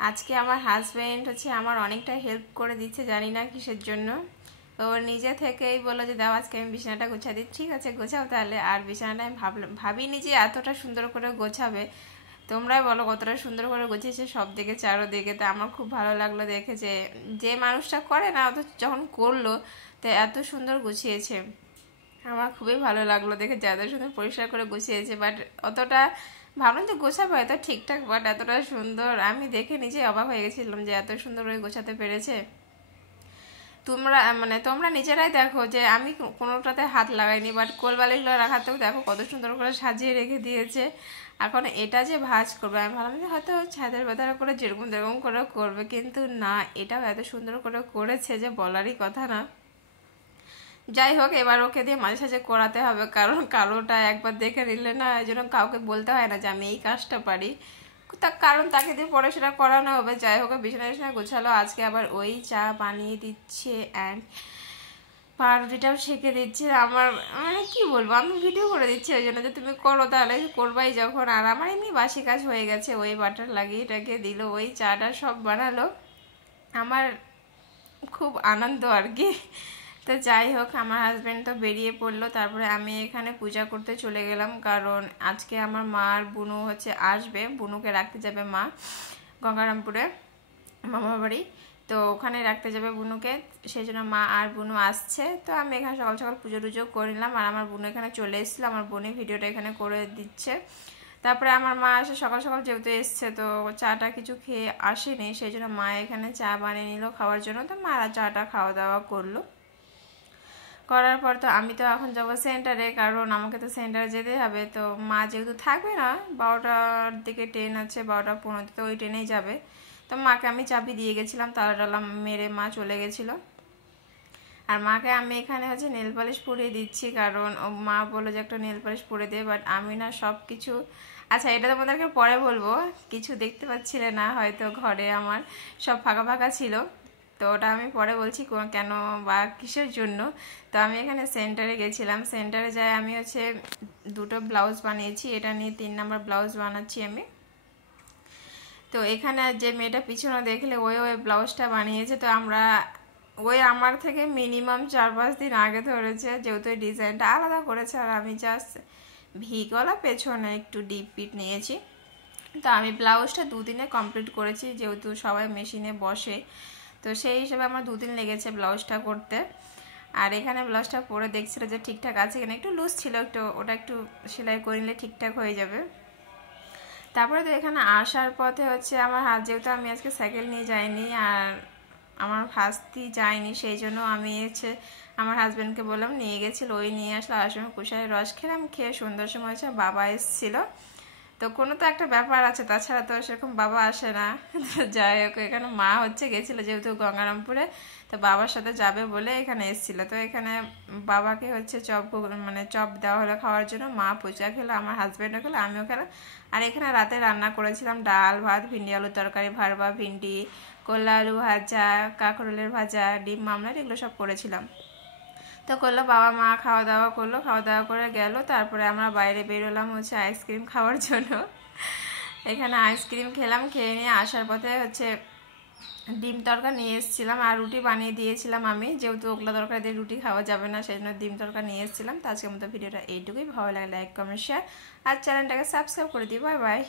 আজকে আমার হাজব্যান্ড হচ্ছে আমার অনেকটা হেল্প করে দিচ্ছে, জানি না কিসের জন্য। ও নিজে থেকেই বললো যে দাও আজকে আমি বিছানাটা গোছা দিই। ঠিক আছে গোছাও তাহলে। আর বিছানাটা আমি ভাবিনি যে এতটা সুন্দর করে গোছাবে। তোমরাই বলো কতটা সুন্দর করে গুছিয়েছে সব দিকে চারোদিকে। তো আমার খুব ভালো লাগলো দেখে যে যে মানুষটা করে না অত যখন করলো তো এত সুন্দর গুছিয়েছে। আমার খুবই ভালো লাগলো দেখে যে এত সুন্দর পরিষ্কার করে গুছিয়েছে। বাট অতটা ভাবলাম যে গোছাবো এত ঠিকঠাক, বাট এতটা সুন্দর আমি দেখে নিজে অবাক হয়ে গেছিলাম যে এত সুন্দর করে গোছাতে পেরেছে। তোমরা নিজেরাই দেখো যে আমি কোনোটাতে হাত লাগাইনি, বাট কোলবালিগুলো রাখাতেও দেখো কত সুন্দর করে সাজিয়ে রেখে দিয়েছে। এখন এটা যে ভাঁজ করবে আমি ভাবলাম যে হয়তো ছাদের বাধার করে যেরকম যেরকম করে করবে, কিন্তু না, এটাও এত সুন্দর করে করেছে যে বলারই কথা না। যাই হোক, এবার ওকে দিয়ে মাঝে সাঝে করাতে হবে, কারণ কারোটা একবার দেখে নিলে না, এই জন্য কাউকে বলতে হয় না যে আমি এই কাজটা পারি। কারণ তাকে দিয়ে পড়াশোনা করানো হবে। যাই হোক, বিছানা বিছানা গোছালো। আজকে আবার ওই চা বানিয়ে দিচ্ছে অ্যান্ড পাউরুটিটাও ছেঁকে দিচ্ছে। আমার মানে কি বলবো, আমি ভিডিও করে দিচ্ছি ওই জন্য যে তুমি করো, তাহলে করবাই যখন। আর আমার এমনি বাসি কাজ হয়ে গেছে, ওই বাটার লাগিয়ে এটাকে দিল, ওই চাটা সব বানালো। আমার খুব আনন্দ আর কি। তো যাই হোক, আমার হাজব্যান্ড তো বেরিয়ে পড়লো, তারপরে আমি এখানে পূজা করতে চলে গেলাম, কারণ আজকে আমার মা আর বুনু হচ্ছে আসবে। বুনুকে রাখতে যাবে মা গঙ্গারামপুরে মামার বাড়ি, তো ওখানে রাখতে যাবে বুনুকে, সেই জন্য মা আর বুনু আসছে। তো আমি এখানে সকাল সকাল পুজো টুজো করে নিলাম, আর আমার বুনু এখানে চলে এসেছিল, আমার বোনই ভিডিওটা এখানে করে দিচ্ছে। তারপরে আমার মা এসে সকাল সকাল যেহেতু এসছে তো চাটা কিছু খেয়ে আসেনি, সেই জন্য মা এখানে চা বানিয়ে নিল খাওয়ার জন্য। তো মা চাটা খাওয়া দাওয়া করলো। করার পর তো আমি তো এখন যাবো সেন্টারে, কারণ আমাকে তো সেন্টারে যেতে হবে। তো মা যেহেতু থাকবে না, 12টার দিকে ট্রেন আছে, 12:15 তো ওই ট্রেনেই যাবে। তো মাকে আমি চাবি দিয়ে গেছিলাম, তালা মেরে মা চলে গেছিলো। আর মাকে আমি এখানে হচ্ছে নেল পালিশ পরিয়ে দিচ্ছি, কারণ মা বললো যে একটা নেল পালিশ পরে দে, বাট আমি না সব কিছু, আচ্ছা এটা তোমাদেরকে পরে বলবো, কিছু দেখতে পাচ্ছিলে না হয়তো, ঘরে আমার সব ফাঁকা ফাঁকা ছিল, তো ওটা আমি পরে বলছি কেন বা কিসের জন্য। তো আমি এখানে সেন্টারে গেছিলাম, সেন্টারে যাই আমি হচ্ছে দুটো ব্লাউজ বানিয়েছি, এটা নিয়ে 3 নাম্বার ব্লাউজ বানাচ্ছি আমি। তো এখানে যে মেয়েটা পিছনে দেখলে ওই ব্লাউজটা বানিয়েছে। তো ওই আমার থেকে মিনিমাম 4-5 দিন আগে ধরেছে, যেহেতু এই ডিজাইনটা আলাদা করেছে, আর আমি জাস্ট ভি গলা পেছনে একটু ডিপ পিট নিয়েছি। তো আমি ব্লাউজটা 2 দিনে কমপ্লিট করেছি, যেহেতু সবাই মেশিনে বসে, তো সেই হিসেবে আমার 2 দিন লেগেছে ব্লাউজটা করতে। আর এখানে ব্লাউজটা পরে দেখছিল যে ঠিকঠাক আছে কিনা, একটু লুজ ছিল, ওটা একটু সেলাই করে নিলে ঠিকঠাক হয়ে যাবে। তারপরে তো এখানে আসার পথে হচ্ছে আমার যেহেতু আমি আজকে সাইকেল নিয়ে যাইনি আর আমার ভাস্তি যায়নি, সেই জন্য আমি হচ্ছে আমার হাজব্যান্ডকে বললাম, নিয়ে গেছিল, ওই নিয়ে আসলো। আর সময় কুশারের রস খেলাম, খেয়ে সন্ধ্যার সময় হচ্ছে বাবা এসেছিলো। তো কোনো তো একটা ব্যাপার আছে, তাছাড়া তো সেরকম বাবা আসে না। যাই হোক, এখানে মা হচ্ছে গেছিলো যেহেতু গঙ্গারামপুরে, তো বাবার সাথে যাবে বলে এখানে এসেছিলো। তো এখানে বাবাকে হচ্ছে চপ দেওয়া হলো খাওয়ার জন্য। মা ফুচকা খেলো, আমার হাজব্যান্ডও খেলো, আমিও খেলাম। আর এখানে রাতে রান্না করেছিলাম ডাল ভাত, ভিন্ডি আলুর তরকারি, ভারবা ভিন্ডি, কলা আলু ভাজা, কাঁকরোলের ভাজা, ডিম মামলার, এগুলো সব করেছিলাম। তো করলো বাবা মা, খাওয়া দাওয়া করলো, খাওয়া দাওয়া করে গেল। তারপরে আমরা বাইরে বেরোলাম হচ্ছে আইসক্রিম খাওয়ার জন্য। এখানে আইসক্রিম খেলাম, খেয়ে নিয়ে আসার পথে হচ্ছে ডিম তরকা নিয়ে এসেছিলাম, আর রুটি বানিয়ে দিয়েছিলাম আমি, যেহেতু ওগুলো তরকা দিয়ে রুটি খাওয়া যাবে না, সেই জন্য ডিম তরকা নিয়ে এসেছিলাম। তো আজকের মতো ভিডিওটা এইটুকুই। ভালো লাগলে লাইক কমেন্ট শেয়ার আর চ্যানেলটাকে সাবস্ক্রাইব করে দিই। Bye bye.